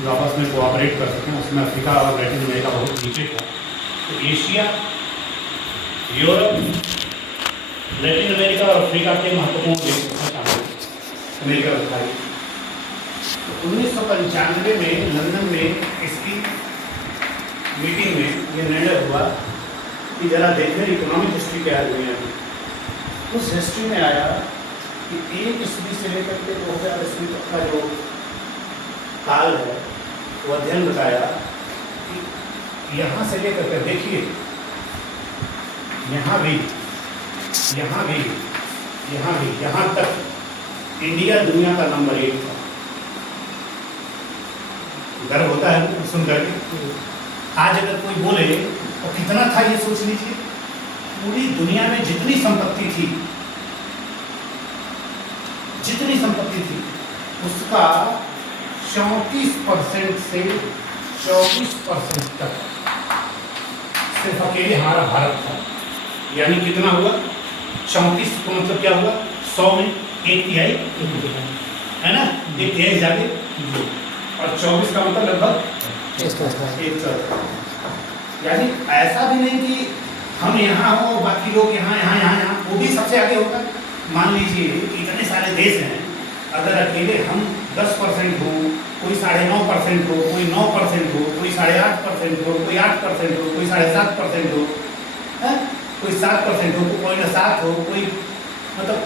जो आपस में कोऑपरेट कर सकें, उसमें अफ्रीका और लैटिन अमेरिका बहुत नीचे था। तो एशिया, यूरोप, लैटिन अमेरिका और अफ्रीका के महत्वपूर्ण देश में शामिल अमेरिका भाई। तो 1995 में लंदन में इसकी मीटिंग में ये निर्णय हुआ कि जरा देखें इकोनॉमिक हिस्ट्री क्या है दुनिया की। उस हिस्ट्री में आया कि 1 ईस्वी से लेकर के 2000 ईस्वी तक का जो काल है वो अध्ययन बताया कि यहाँ से लेकर के देखिए, यहाँ भी, यहाँ भी, यहाँ भी, यहाँ तक इंडिया दुनिया का नंबर 1 था। गर्व होता है सुनकर के। आज अगर कोई बोले तो कितना था ये सोच लीजिए। पूरी दुनिया में जितनी संपत्ति थी, उसका 34% से 24% तक सिर्फ अकेले हमारा भारत था। यानी कितना हुआ? 34 को मतलब क्या हुआ? 100 में 1/3 है ना, 1/3 जाके, और 24 का मतलब लगभग 1/4। यानी ऐसा भी नहीं कि हम यहाँ हो बाकी लोग यहाँ, वो भी सबसे आगे होगा। मान लीजिए इतने सारे देश हैं, अगर अकेले हम 10% हो, कोई 9.5% हो, कोई 9% हो, कोई 8.5% हो, कोई 8% हो, कोई 7.5% हो, कोई 7% हो, कोई 7 हो, कोई मतलब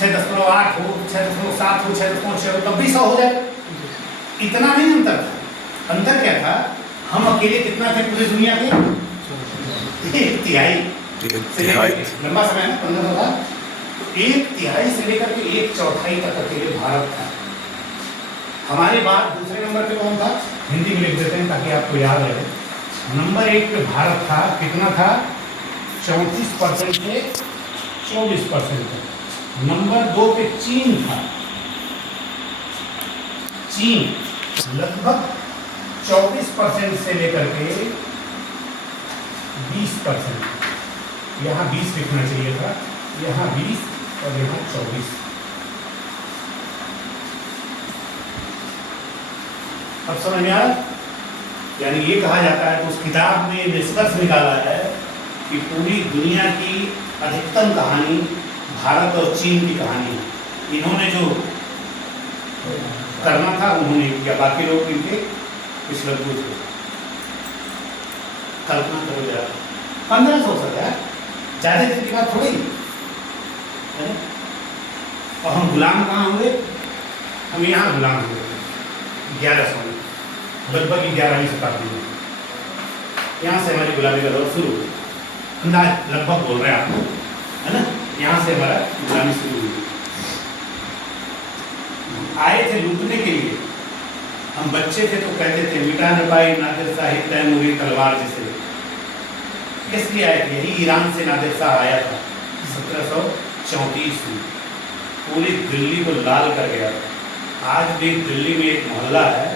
6.8 हो, 6.7 हो, 6.6 हो, तब भी 100 हो जाए। इतना नहीं अंतर था। अंतर क्या था? हम अकेले कितना थे पूरी दुनिया के? 1/3। लंबा समय है 1500 साल। तो 1/3 से लेकर के 1/4 तक अकेले भारत था। हमारे बाद दूसरे नंबर पे कौन था? हिंदी में लिख देते हैं ताकि आपको याद रहे। नंबर 1 पे भारत था। कितना था? 34% से 24% तक। नंबर 2 पे चीन था। चीन लगभग 24% से लेकर के 20%। यहाँ 20 लिखना चाहिए था, यहाँ 20 और यहाँ 24। अब समझ में आया? यानी ये कहा जाता है, तो उस किताब में निष्कर्ष निकाला है कि पूरी दुनिया की अधिकतम कहानी भारत और चीन की कहानी है। इन्होंने जो करना था उन्होंने किया, बाकी लोग इनके पिछले थे। कल्पना करो जरा, 1500 साल है, ज़्यादा दिन की बात थोड़ी है। और हम गुलाम कहाँ हुए? हम यहाँ गुलाम हुए 1100 में, लगभग 11वीं शताब्दी में। यहाँ से हमारी गुलामी का दौर शुरू हुआ। अंदाज लगभग बोल रहे हैं आपको, है ना? यहाँ से हमारा गुलामी शुरू हुई। आए थे लूटने के लिए। हम बच्चे थे तो कहते थे मिटा न पाई नादिर शाही तैमूरी तलवार जिसे। किस लिए आए थे? यही ईरान से नादिर शाह आया था 1734 में, पूरी दिल्ली को लाल कर गया था। आज भी दिल्ली में एक मोहल्ला है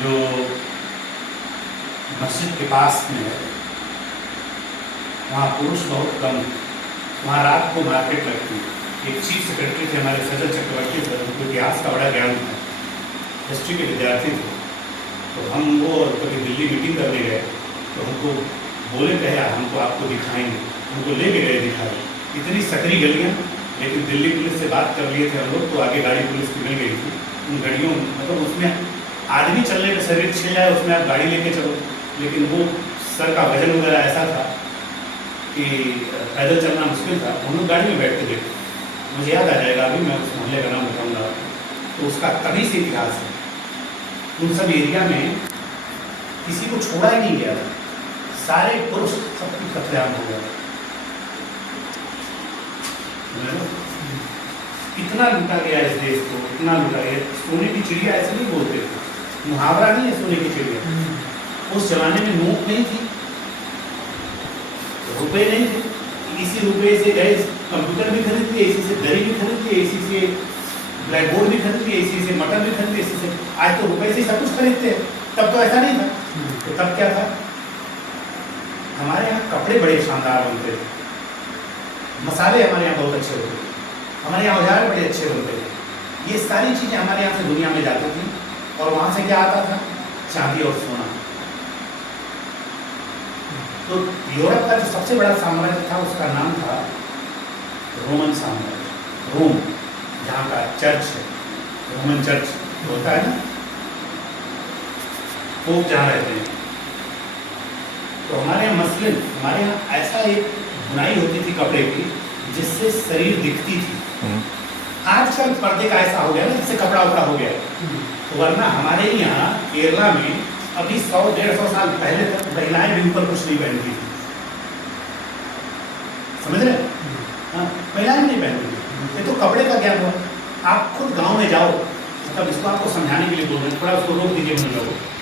जो मस्जिद के पास में है, वहाँ पुरुष बहुत कम, वहाँ रात को मार्केट लगती है। एक चीफ सेक्रेटरी थे हमारे सजल चक्रवर्ती सर, उनको इतिहास का बड़ा ज्ञान था, हिस्ट्री के विद्यार्थी थे। तो हम वो कभी दिल्ली मीटिंग करने गए तो हमको बोले, कहे हमको आपको दिखाएंगे। हमको ले के गए, दिखाए। इतनी सकरी गलियाँ, लेकिन दिल्ली पुलिस से बात कर लिए थे हम लोग, तो आगे गाड़ी पुलिस की मिल गई थी। उन गाड़ियों मतलब उसमें आदमी चलने में शरीर छिल जाए, उसमें आप गाड़ी लेके चलो, लेकिन वो सर का वजन वगैरह ऐसा था कि पैदल चलना मुश्किल था। हम लोग गाड़ी में बैठ के देखते। मुझे याद आ जाएगा अभी, मैं उस मोहल्ले का नाम बताऊंगा। तो उसका तभी से इतिहास है। उन सब एरिया में किसी को छोड़ा ही नहीं गया था, सारे पुरुष सब कुछ कत्लेआम हो गया। इतना लूटा गया इस देश को, इतना लूटा गया। सोने की चिड़िया ऐसे नहीं बोलते थे, मुहावरा नहीं है सोने की चिड़िया। उस जमाने में नोट नहीं थी, रुपए नहीं थे। इसी रुपए से गए कंप्यूटर भी खरीद लिए, इसी से दरी भी खरीद लिए, इसी से ब्लैक बोर्ड भी खरीद लिए, इसी से मटन भी खरीद लिए, इसी से। आज तो रुपए से सब कुछ खरीदते हैं, तब तो ऐसा नहीं था। तो तब क्या था? हमारे यहाँ कपड़े बड़े शानदार बनते थे, मसाले हमारे यहाँ बहुत अच्छे होते थे, हमारे यहाँ औजार बड़े अच्छे बनते थे, ये सारी चीज़ें हमारे यहाँ से दुनिया में जाती थी और वहाँ से क्या आता था? चांदी और सोना। तो यूरोप का जो सबसे बड़ा साम्राज्य था उसका नाम था रोमन साम्राज्य। रोम जहाँ का चर्च है, रोमन चर्च होता है ना, पोप जहाँ रहते हैं। तो हमारे यहाँ मसलिन, हमारे यहाँ ऐसा एक बुनाई होती थी कपड़े की जिससे शरीर दिखती थी। आजकल पर्दे का ऐसा हो गया ना जिससे कपड़ा उपड़ा हो गया। तो वरना हमारे यहाँ केरला में अभी 100-150 साल पहले तक महिलाएं भी ऊपर कुछ नहीं पहनती थी, समझ रहे? हाँ, महिलाएं नहीं पहनती थी। ये तो कपड़े का ज्ञान हुआ। आप खुद गांव में जाओ, मतलब इसको आपको समझाने के लिए बोल रहे हैं, थोड़ा उसको रोक दीजिए मुझे लोगों।